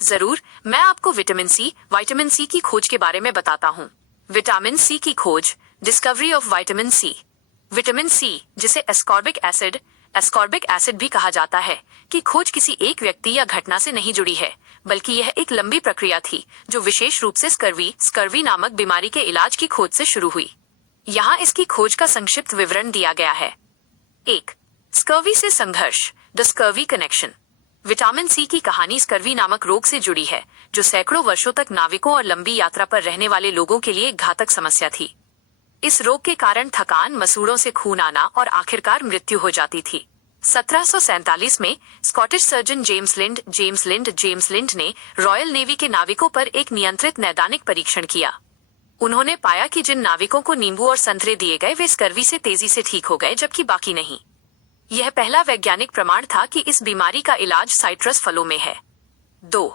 जरूर, मैं आपको विटामिन सी की खोज के बारे में बताता हूँ। विटामिन सी की खोज, discovery of vitamin C. Vitamin C, जिसे एस्कॉर्बिक एसिड भी कहा जाता है, की खोज किसी एक व्यक्ति या घटना से नहीं जुड़ी है, बल्कि यह एक लंबी प्रक्रिया थी जो विशेष रूप से स्कर्वी नामक बीमारी के इलाज की खोज से शुरू हुई। यहाँ इसकी खोज का संक्षिप्त विवरण दिया गया है। 1. स्कर्वी से संघर्ष, the scurvy connection. Vitamin C की कहानी स्कर्वी नामक रोग से जुड़ी है, जो सैकड़ों वर्षों तक नाविकों और लंबी यात्रा पर रहने वाले लोगों के लिए एक घातक समस्या थी। इस रोग के कारण थकान, मसूड़ों से खून आना और आखिरकार मृत्यु हो जाती थी। 1747 में स्कॉटिश सर्जन जेम्स लिंड ने रॉयल नेवी के नाविकों पर एक नियंत्रित नैदानिक परीक्षण किया। उन्होंने पाया कि जिन नाविकों को नींबू और संतरे दिए गए वे स्कर्वी से तेजी से ठीक हो गए, जबकि बाकी नहीं। यह पहला वैज्ञानिक प्रमाण था कि इस बीमारी का इलाज साइट्रस फलों में है। 2.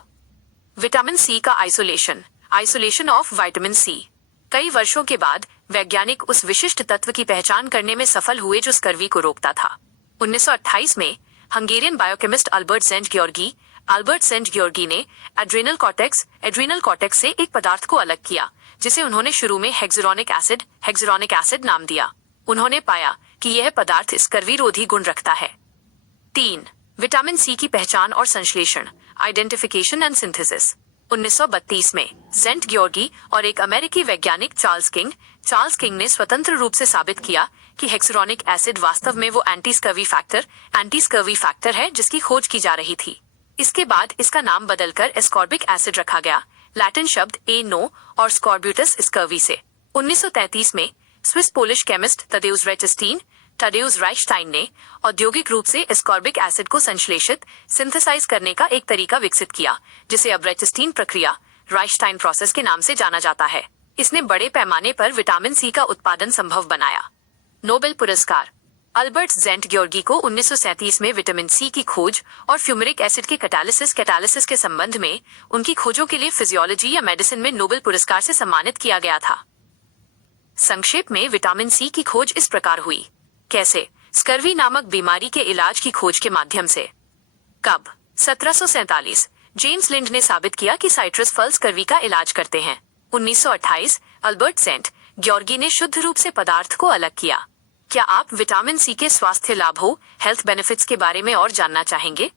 विटामिन सी का आइसोलेशन ऑफ विटामिन सी। कई वर्षों के बाद वैज्ञानिक उस विशिष्ट तत्व की पहचान करने में सफल हुए जो स्कर्वी को रोकता था। 1928 में हंगेरियन बायोकेमिस्ट अल्बर्ट सेंट ग्योर्गी ने एड्रेनल कॉर्टेक्स से एक पदार्थ को अलग किया, जिसे उन्होंने शुरू में हेक्सुरोनिक एसिड नाम दिया। उन्होंने पाया कि यह पदार्थ स्कर्वी रोधी गुण रखता है। 3. विटामिन सी की पहचान और संश्लेषण, आइडेंटिफिकेशन एंड सिंथेसिस। 1932 में सेंट ग्योर्गी और एक अमेरिकी वैज्ञानिक चार्ल्स किंग ने स्वतंत्र रूप से साबित किया कि हेक्सुरोनिक एसिड वास्तव में वो एंटी स्कर्वी फैक्टर है जिसकी खोज की जा रही थी। इसके बाद इसका नाम बदलकर एस्कॉर्बिक एसिड रखा गया, लैटिन शब्द A-No और स्कॉर्ब्यूटस स्कर्वी से। 1933 में स्विस पोलिश केमिस्ट तदेउस राइचस्टाइन ने औद्योगिक रूप से एस्कॉर्बिक एसिड को सिंथेसाइज करने का एक तरीका विकसित किया, जिसे अब राइचस्टीन प्रक्रिया, राइचस्टाइन प्रोसेस के नाम से जाना जाता है। इसने बड़े पैमाने पर विटामिन सी का उत्पादन संभव बनाया। नोबेल पुरस्कार। अल्बर्ट सेंट ग्योर्गी को 1937 में विटामिन सी की खोज और फ्यूमरिक एसिड के कैटालिसिस के संबंध में उनकी खोजों के लिए फिजियोलॉजी या मेडिसिन में नोबेल पुरस्कार से सम्मानित किया गया था। संक्षेप में विटामिन सी की खोज इस प्रकार हुई। कैसे? स्कर्वी नामक बीमारी के इलाज की खोज के माध्यम से। कब? 1747 जेम्स लिंड ने साबित किया कि साइट्रस फल स्कर्वी का इलाज करते हैं। 1928 अल्बर्ट सेंट ग्योर्गी ने शुद्ध रूप से पदार्थ को अलग किया। क्या आप विटामिन सी के स्वास्थ्य लाभों, हेल्थ बेनिफिट्स के बारे में और जानना चाहेंगे?